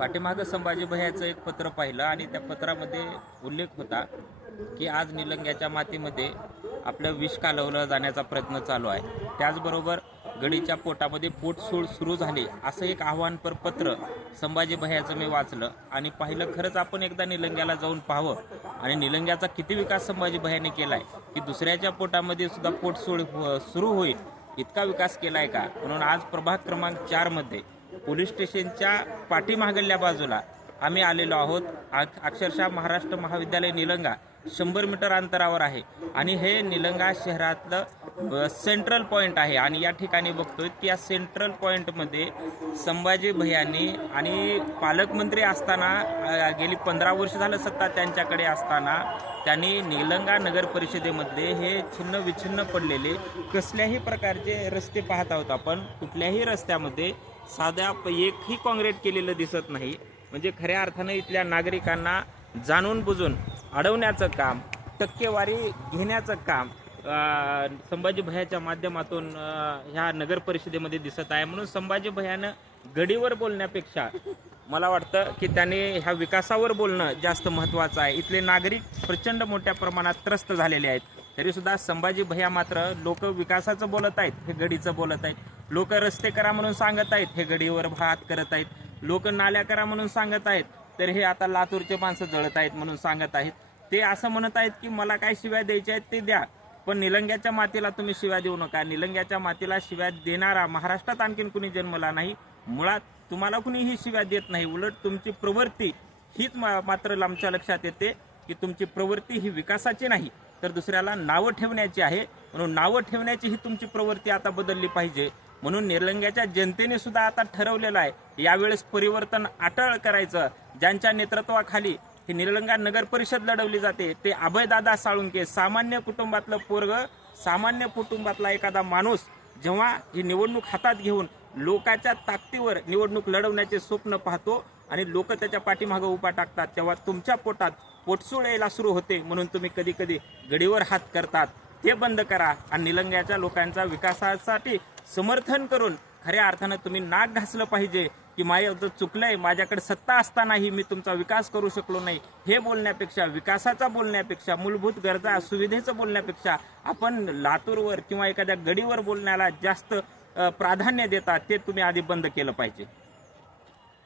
पाठीमागं संभाजी भैयाचं एक पत्र पाहिलं आणि त्या पत्रामध्ये उल्लेख होता की आज निलंग्याच्या मातीमध्ये आपलं विष कालवलं जाण्याचा प्रयत्न चालू आहे। त्याचबरोबर गडीच्या पोटामध्ये पोटसूळ सुरू झाली असं एक आव्हानपर पत्र संभाजी भैयाचं मी वाचलं आणि पाहिलं खरंच आपण एकदा निलंग्याला जाऊन पाहावं आणि निलंग्याचा किती विकास संभाजी भैयाने केलाय की दुसऱ्याच्या पोटामध्ये सुद्धा पोटसूळ सुरू होईल इतका विकास केलाय का। म्हणून आज प्रभाग क्रमांक 4 मध्ये पोलीस स्टेशनच्या पाठीमागल्या बाजूला आम्ही आलेलो आहोत। अक्षरशः महाराष्ट्र महाविद्यालय निलंगा 100 मीटर अंतरावर आहे आणि हे निलंगा शहरातलं सेंट्रल पॉइंट आहे आणि या ठिकाणी बघतोय की या सेंट्रल पॉइंटमध्ये संभाजी भैयांनी आणि पालकमंत्री असताना गेली 15 वर्ष झालं सत्ता त्यांच्याकडे असताना त्यांनी निलंगा नगर परिषदेमध्ये हे छिन्न विछिन्न पडलेले कसल्याही प्रकारचे रस्ते पाहत आहोत आपण। कुठल्याही रस्त्यामध्ये साध्या एकही काँक्रीट केलेलं दिसत नाही। म्हणजे खऱ्या अर्थानं इथल्या नागरिकांना जाणून बुजून अडवण्याचं काम, टक्केवारी घेण्याचं काम संभाजी भैयाच्या माध्यमातून ह्या नगर परिषदेमध्ये दिसत आहे। म्हणून संभाजी भैयानं गडीवर बोलण्यापेक्षा मला वाटतं की त्याने ह्या विकासावर बोलणं जास्त महत्त्वाचं आहे। इथले नागरिक प्रचंड मोठ्या प्रमाणात त्रस्त झालेले आहेत, तरीसुद्धा संभाजी भैया मात्र लोक विकासाचं बोलत आहेत, हे गडीचं बोलत आहेत। लोक रस्ते करा म्हणून सांगत आहेत, हे गडीवर भात करत आहेत। लोक नाल्या करा म्हणून सांगत आहेत, तर हे आता लातूरचे माणसं जळत आहेत म्हणून सांगत आहेत। ते असं म्हणत आहेत की मला काय शिव्या द्यायच्या आहेत ते द्या, पण निलंग्याच्या मातीला तुम्ही शिव्या देऊ नका। निलंग्याच्या मातीला शिव्या देणारा महाराष्ट्रात आणखीन कुणी जन्मला नाही। मुळात तुम्हाला कुणीही शिव्या देत नाही, उलट तुमची प्रवृत्ती हीच मात्र आमच्या लक्षात येते की तुमची प्रवृत्ती ही विकासाची नाही तर दुसऱ्याला नावं ठेवण्याची आहे। म्हणून नावं ठेवण्याची ही तुमची प्रवृत्ती आता बदलली पाहिजे। म्हणून निलंग्याच्या जनतेने सुद्धा आता ठरवलेलं आहे यावेळेस परिवर्तन अटळ करायचं। ज्यांच्या नेतृत्वाखाली ही निलंगा नगर परिषद लढवली जाते ते अभयदादा साळुंके, सामान्य कुटुंबातलं पोरग, सामान्य कुटुंबातला एखादा माणूस जेव्हा ही निवडणूक हातात घेऊन लोकांच्या ताकदीवर निवडणूक लढवण्याचे स्वप्न पाहतो आणि लोक त्याच्या पाठीमागं उभा टाकतात, तेव्हा तुमच्या पोटात पोटसूळ यायला सुरू होते। म्हणून तुम्ही कधी कधी गडीवर हात करतात, ते बंद करा आणि निलंग्याच्या लोकांचा विकासासाठी समर्थन करून खऱ्या अर्थानं तुम्ही नाक घासलं पाहिजे की माझं चुकलंय, माझ्याकडे सत्ता असतानाही मी तुमचा विकास करू शकलो नाही। हे बोलण्यापेक्षा, विकासाचा बोलण्यापेक्षा, मूलभूत गरजा सुविधेचं बोलण्यापेक्षा आपण लातूरवर किंवा एखाद्या गडीवर बोलण्याला जास्त प्राधान्य देता, ते तुम्ही आधी बंद केलं पाहिजे।